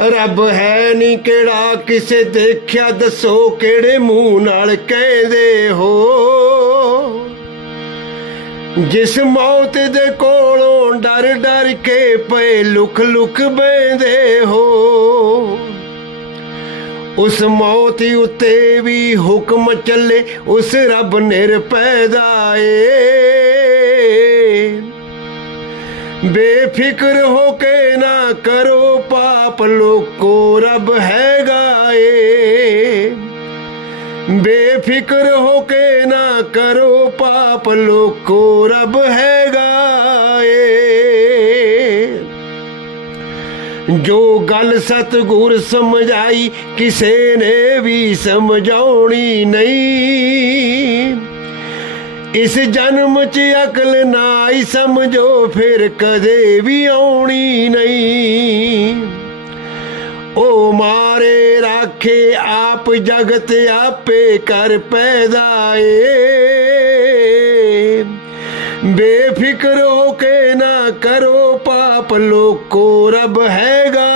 ਰੱਬ ਹੈ ਨਹੀਂ ਕਿਹੜਾ, ਕਿਸੇ ਦੇਖਿਆ ਦੱਸੋ ਕਿਹੜੇ ਮੂੰਹ ਨਾਲ ਕਹਿੰਦੇ ਹੋ। ਜਿਸ ਮੌਤ ਦੇ ਕੋਲੋਂ ਡਰ ਡਰ ਕੇ ਪਏ ਲੁਕ ਲੁਕ ਬੈਂਦੇ ਹੋ। ਉਸ ਮੌਤ ਉੱਤੇ ਵੀ ਹੁਕਮ ਚੱਲੇ, ਉਸ ਰੱਬ ਨਿਰਪੈਦਾ ਏ। ਬੇਫਿਕਰ ਹੋ ਕੇ ਨਾ ਕਰੋ ਪਾਪ, ਲੋਕੋ ਰੱਬ ਹੈਗਾ ਏ। ਬੇਫਿਕਰ ਹੋ ਕੇ ਨਾ ਕਰੋ ਪਾਪ, ਲੋਕੋ ਰੱਬ ਹੈਗਾ ਏ। ਜੋ ਗੱਲ ਸਤਗੁਰ ਸਮਝਾਈ, ਕਿਸੇ ਨੇ ਵੀ ਸਮਝਾਉਣੀ ਨਹੀਂ। ਇਸ ਜਨਮ 'ਚ ਅਕਲ ਨਾ ਆਈ ਸਮਝੋ ਫਿਰ ਕਦੇ ਵੀ ਆਉਣੀ ਨਹੀਂ। ਉਹ ਮਾਰੇ ਰਾਖੇ ਆਪ ਜਗਤ ਆਪੇ ਕਰ ਪੈਦਾ ਏ ਬੇਫਿਕਰ ਹੋ ਕੇ ਨਾ ਕਰੋ ਪਾਪ, ਲੋਕੋ ਰੱਬ ਹੈਗਾ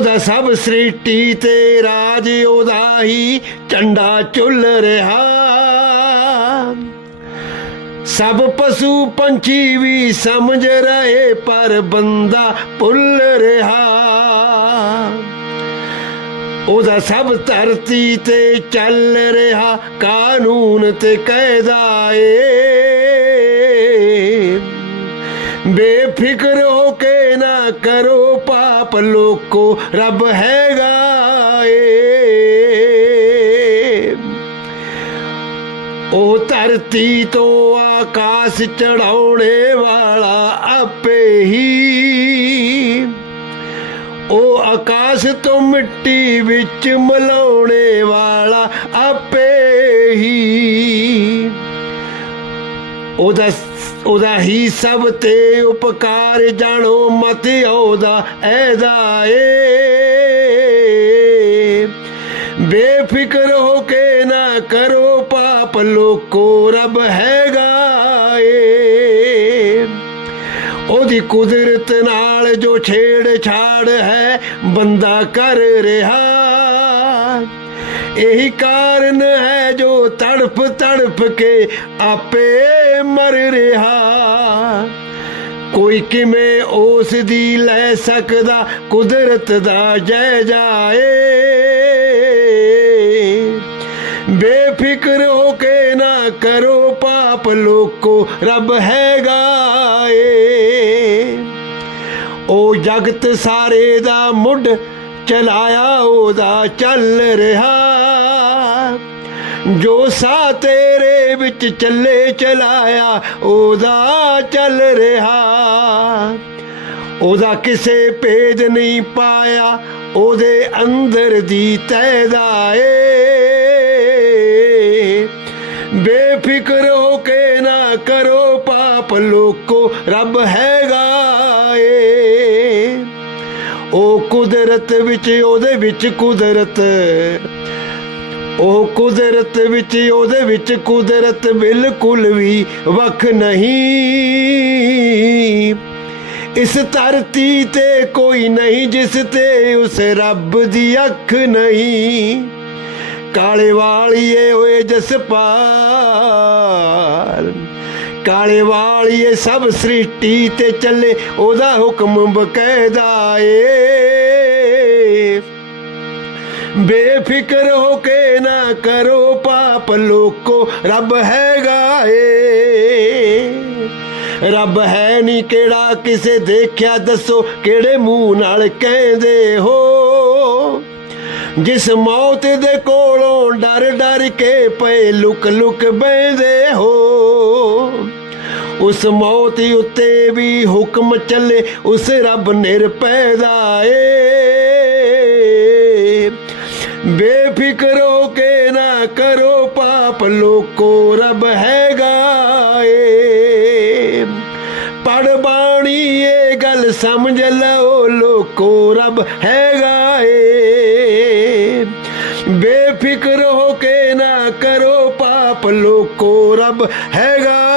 ਉਹਦਾ ਸਭ ਸ੍ਰਿਸ਼ਟੀ ਤੇ ਰਾਜ ਉਹਦਾ ਹੀ ਝੰਡਾ ਚੁੱਲ ਰਿਹਾ। ਸਭ ਪਸ਼ੂ ਪੰਛੀ ਵੀ ਸਮਝ ਰਹੇ, ਪਰ ਬੰਦਾ ਭੁੱਲ ਰਿਹਾ। ਉਹਦਾ ਸਭ ਧਰਤੀ ਤੇ ਚੱਲ ਰਿਹਾ, ਕਾਨੂੰਨ ਤੇ ਕਾਇਦਾ ਏ। ਬੇਫਿਕਰ ਪਾਪ ਲੋਕੋ ਰੱਬ ਹੈਗਾ ਉਹ ਧਰਤੀ ਤੋਂ ਆਕਾਸ਼ ਚੜਾਉਣੇ ਵਾਲਾ ਆਪੇ ਹੀ। ਉਹ ਆਕਾਸ਼ ਤੋਂ ਮਿੱਟੀ ਵਿੱਚ ਮਲਾਉਣੇ ਵਾਲਾ ਆਪੇ ਹੀ। ਉਹਦਾ ਉਹਦਾ ਹੀ ਸਭ ਤੇ ਉਪਕਾਰ ਜਾਣੋ ਮਤ ਉਹਦਾ ਐਦਾ ਏ। ਬੇਫਿਕਰ ਹੋ ਕੇ ਨਾ ਕਰੋ ਪਾਪ, ਲੋਕੋ ਰੱਬ ਹੈਗਾ ਏ। ਉਹਦੀ ਕੁਦਰਤ ਨਾਲ ਜੋ ਛੇੜ ਛਾੜ ਹੈ, ਬੰਦਾ ਕਰ ਰਿਹਾ। ਇਹੀ ਕਾਰਨ ਹੈ ਜੋ ਤੜਫ ਤੜਫ ਕੇ ਆਪੇ ਮਰ ਰਿਹਾ। ਕੋਈ ਕਿਵੇਂ ਉਸ ਦੀ ਲੈ ਸਕਦਾ? ਕੁਦਰਤ ਦਾ ਜੈ ਜਾਏ। ਬੇਫਿਕਰ ਹੋ ਕੇ ਨਾ ਕਰੋ ਪਾਪ ਲੋਕੋ, ਰੱਬ ਹੈਗਾ ਏ। ਉਹ ਜਗਤ ਸਾਰੇ ਦਾ ਮੁੱਢ ਚਲਾਇਆ, ਉਹਦਾ ਚੱਲ ਰਿਹਾ। ਜੋ ਸਾ ਤੇਰੇ ਵਿੱਚ ਚੱਲੇ ਚਲਾਇਆ, ਉਹਦਾ ਚੱਲ ਰਿਹਾ। ਉਹਦਾ ਕਿਸੇ ਭੇਦ ਨਹੀਂ ਪਾਇਆ, ਉਹਦੇ ਅੰਦਰ ਦੀ ਤੈਦਾ ਏ ਬੇਫਿਕਰ ਹੋ ਕੇ ਨਾ ਕਰੋ ਪਾਪ, ਲੋਕੋ ਰੱਬ ਹੈਗਾ ਏ। ਉਹ ਕੁਦਰਤ ਵਿੱਚ, ਉਹਦੇ ਵਿੱਚ ਕੁਦਰਤ। ਉਹ ਕੁਦਰਤ ਵਿੱਚ, ਉਹਦੇ ਵਿੱਚ ਕੁਦਰਤ ਬਿਲਕੁਲ ਵੀ ਵੱਖ ਨਹੀਂ। ਇਸ ਧਰਤੀ ਤੇ ਕੋਈ ਨਹੀਂ ਜਿਸ ਤੇ ਉਸ ਰੱਬ ਦੀ ਅੱਖ ਨਹੀਂ। ਕਾਲੇ ਵਾਲੀਏ ਓਏ ਜਸਪਾਲ, ਕਾਲੇ ਵਾਲੀਏ ਸਭ ਸ੍ਰਿਸ਼ਟੀ ਤੇ ਚੱਲੇ, ਉਹਦਾ ਹੁਕਮ ਬਕਾਇਦਾ ਏ। ਬੇਫਿਕਰ ਹੋ ਕੇ ਨਾ ਕਰੋ ਪਾਪ ਲੋਕੋ, ਰੱਬ ਹੈਗਾ ਏ। ਰੱਬ ਹੈ ਨਹੀਂ ਕਿਹੜਾ, ਕਿਸੇ ਦੇਖਿਆ ਦੱਸੋ ਕਿਹੜੇ ਮੂੰਹ ਨਾਲ ਕਹਿੰਦੇ ਹੋ। ਜਿਸ ਮੌਤ ਦੇ ਕੋਲੋਂ ਡਰ ਡਰ ਕੇ ਪਏ ਲੁਕ ਲੁਕ ਬੈਂਦੇ ਹੋ। ਉਸ ਮੌਤ ਉੱਤੇ ਵੀ ਹੁਕਮ ਚੱਲੇ, ਉਸ ਰੱਬ ਨਿਰਪੈਦਾ ਏ। ਬੇਫਿਕਰ ਹੋ ਕੇ ਨਾ ਕਰੋ ਪਾਪ, ਲੋਕੋ ਰੱਬ ਹੈਗਾ ਏ। ਪੜ ਬਾਣੀ ਇਹ ਗੱਲ ਸਮਝ ਲਓ, ਲੋਕੋ ਰੱਬ ਹੈਗਾ ਏ। ਬੇਫਿਕਰ ਹੋ ਕੇ ਨਾ ਕਰੋ ਪਾਪ, ਲੋਕੋ ਰੱਬ ਹੈਗਾ